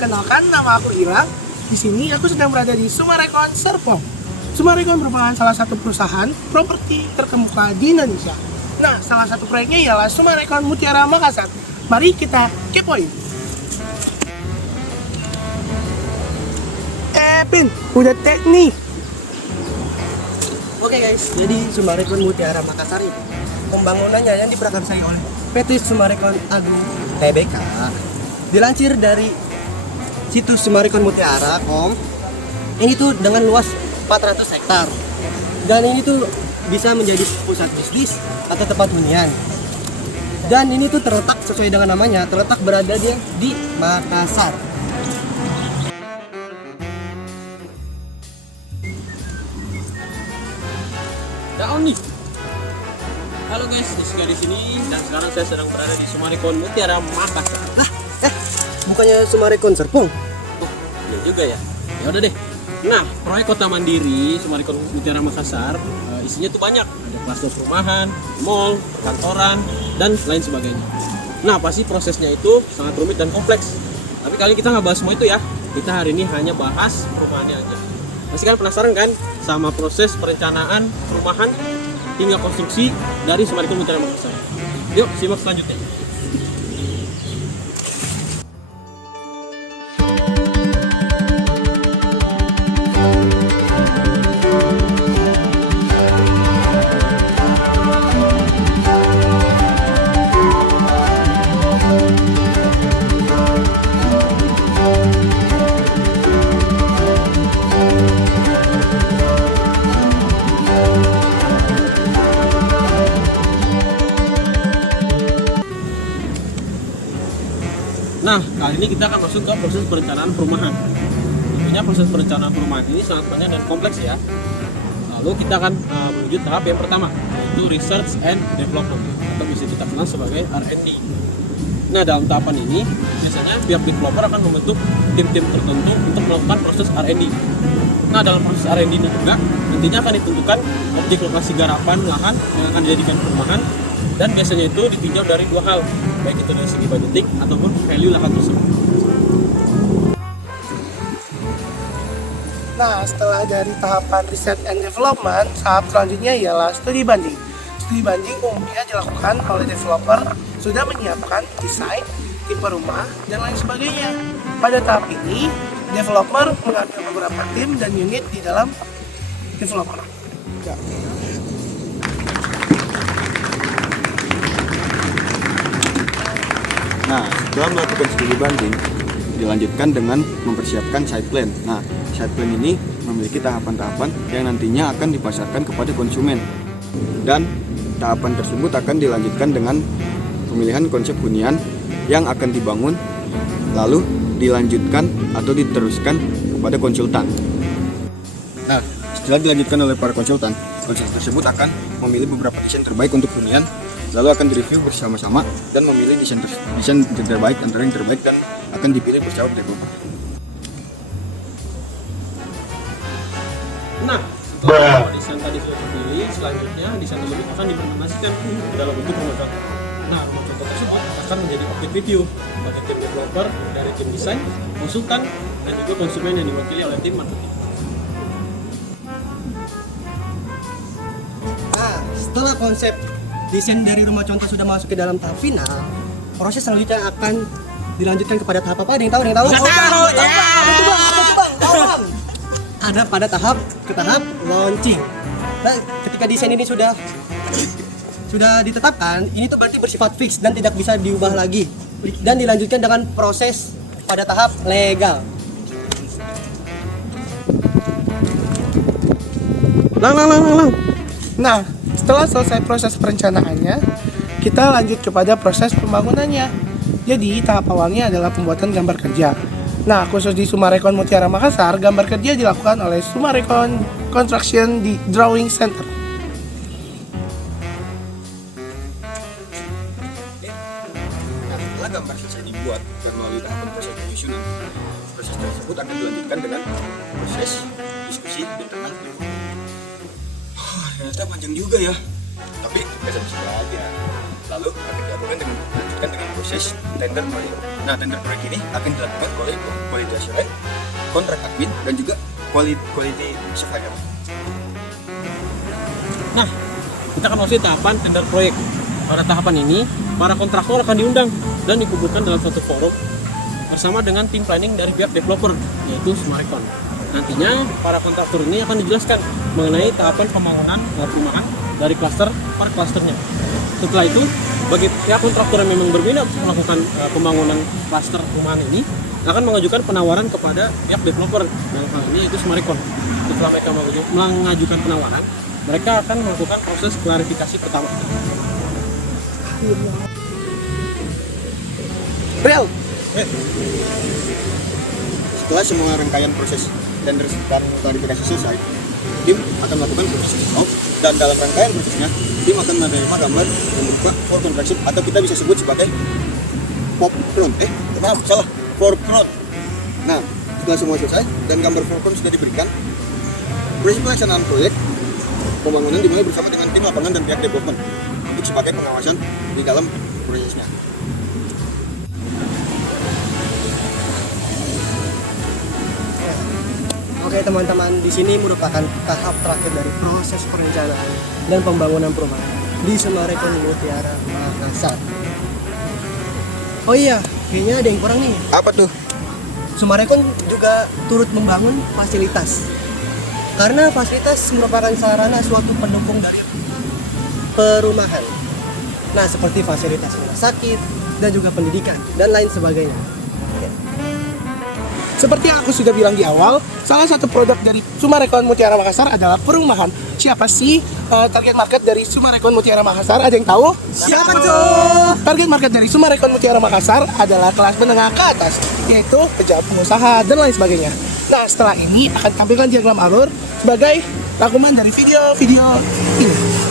perkenalkan, nama aku Irang. Di sini aku sedang berada di Summarecon Serpong. Summarecon merupakan salah satu perusahaan properti terkemuka di Indonesia. Nah, salah satu proyeknya ialah Summarecon Mutiara Makassar. Mari kita kepoin. Pin, udah teknik. Oke guys, jadi Summarecon Mutiara Makassar itu pembangunannya yang diprakarsai oleh PT Summarecon Agung Tbk. Dilansir dari situs Summarecon Mutiara.com, ini tuh dengan luas 400 hektar. Dan ini tuh bisa menjadi pusat bisnis atau tempat hunian. Dan ini tuh terletak sesuai dengan namanya, terletak berada di Makassar. Daun nih. Halo guys, Rizka di sini dan sekarang saya sedang berada di Summarecon Mutiara Makassar. Bukannya Summarecon Serpong? Oh, iya juga ya. Ya udah deh. Nah, proyek kota mandiri Summarecon Mutiara Makassar isinya tuh banyak. Ada klaster perumahan, mall, perkantoran, dan lain sebagainya. Nah, pasti prosesnya itu sangat rumit dan kompleks. Tapi kali ini kita nggak bahas semua itu ya. Kita hari ini hanya bahas perumahannya aja. Masih kan penasaran kan sama proses perencanaan perumahan hingga konstruksi dari Summarecon Mutiara Makassar? Yuk simak selanjutnya. Nah, kali ini kita akan masuk ke proses perencanaan perumahan. Tentunya proses perencanaan perumahan ini sangat banyak dan kompleks ya. Lalu kita akan menuju tahap yang pertama, yaitu Research and Development atau bisa kita kenal sebagai R&D. Nah, dalam tahapan ini biasanya pihak developer akan membentuk tim-tim tertentu untuk melakukan proses R&D. Nah, dalam proses R&D ini juga nantinya akan ditentukan objek lokasi garapan lahan yang akan dijadikan perumahan, dan biasanya itu ditinjau dari dua hal, baik itu dari segi budgeting ataupun value lahan tersebut. Nah, setelah dari tahapan Research and Development, tahap selanjutnya ialah studi banding. Studi banding umumnya dilakukan oleh developer sudah menyiapkan desain, tipe rumah, dan lain sebagainya. Pada tahap ini, developer mengambil beberapa tim dan unit di dalam developer. Ya. Nah, setelah melakukan studi banding, dilanjutkan dengan mempersiapkan site plan. Nah, site plan ini memiliki tahapan-tahapan yang nantinya akan dipasarkan kepada konsumen. Dan tahapan tersebut akan dilanjutkan dengan pemilihan konsep hunian yang akan dibangun, lalu dilanjutkan atau diteruskan kepada konsultan. Nah, setelah dilanjutkan oleh para konsultan tersebut akan memilih beberapa desain terbaik untuk hunian, lalu akan direview bersama-sama dan memilih desain terbaik antara yang terbaik dan akan dipilih bersama developer. Nah, setelah desain tadi sudah dipilih, selanjutnya desain tersebut akan diimplementasikan dalam bentuk rumah contoh. Nah, rumah contoh tersebut akan menjadi objek review bagi tim developer dari tim desain, konsultan, dan juga konsumen yang diwakili oleh tim marketing. Nah, setelah konsep desain dari rumah contoh sudah masuk ke dalam tahap final, proses selanjutnya akan dilanjutkan kepada tahap apa? Ada yang tahu? Ada pada tahap launching. Nah, ketika desain ini sudah ditetapkan, ini tuh berarti bersifat fix dan tidak bisa diubah lagi, dan dilanjutkan dengan proses pada tahap legal. Lang. Nah, setelah selesai proses perencanaannya, kita lanjut kepada proses pembangunannya. Jadi, tahap awalnya adalah pembuatan gambar kerja. Nah, khusus di Summarecon Mutiara Makassar, gambar kerja dilakukan oleh Summarecon Construction di Drawing Center. Nah, setelah gambar selesai dibuat dan melalui tahapan proses penyusunan, proses tersebut akan dilanjutkan dengan proses diskusi internal. Ternyata panjang juga ya, tapi bisa aja. lalu akan dilakukan dengan proses tender proyek. Nah, tender proyek ini akan dilakukan oleh quality assurance, contract admin, dan juga quality surveyor. Nah, kita akan masuk tahapan tender proyek. Pada tahapan ini, para kontraktor akan diundang dan dikumpulkan dalam suatu forum bersama dengan tim planning dari pihak developer, yaitu Summarecon. Nantinya, para kontraktor ini akan dijelaskan mengenai tahapan pembangunan perumahan dari klaster per klasternya. Setelah itu, bagi pihak kontraktor yang memang berminat untuk melakukan pembangunan klaster perumahan ini, akan mengajukan penawaran kepada pihak developer, yang hal ini yaitu Summarecon. Setelah mereka mengajukan penawaran, mereka akan melakukan proses klarifikasi pertama. Real. Setelah semua rangkaian proses tender dan klarifikasi selesai, tim akan melakukan proses kick-off, dan dalam rangkaian prosesnya, tim akan menerima gambar yang berupa for contraction atau kita bisa sebut sebagai foreground. Salah, foreground. Nah, setelah semua selesai dan gambar foreground sudah diberikan, proses pelaksanaan proyek pembangunan dimulai bersama dengan tim lapangan dan pihak development untuk sebagai pengawasan di dalam prosesnya. Oke teman-teman, di sini merupakan tahap terakhir dari proses perencanaan dan pembangunan perumahan di Summarecon Mutiara Makassar. Oh iya, kayaknya ada yang kurang nih. Apa tuh? Summarecon juga turut membangun fasilitas. Karena fasilitas merupakan sarana suatu pendukung dari perumahan. Nah, seperti fasilitas rumah sakit dan juga pendidikan dan lain sebagainya. Seperti yang aku sudah bilang di awal, salah satu produk dari Summarecon Mutiara Makassar adalah perumahan. Siapa sih target market dari Summarecon Mutiara Makassar? Ada yang tahu? Siapa tuh? Target market dari Summarecon Mutiara Makassar adalah kelas menengah ke atas, yaitu pejabat pengusaha dan lain sebagainya. Nah, setelah ini akan tampilkan diagram alur sebagai rangkuman dari video-video ini.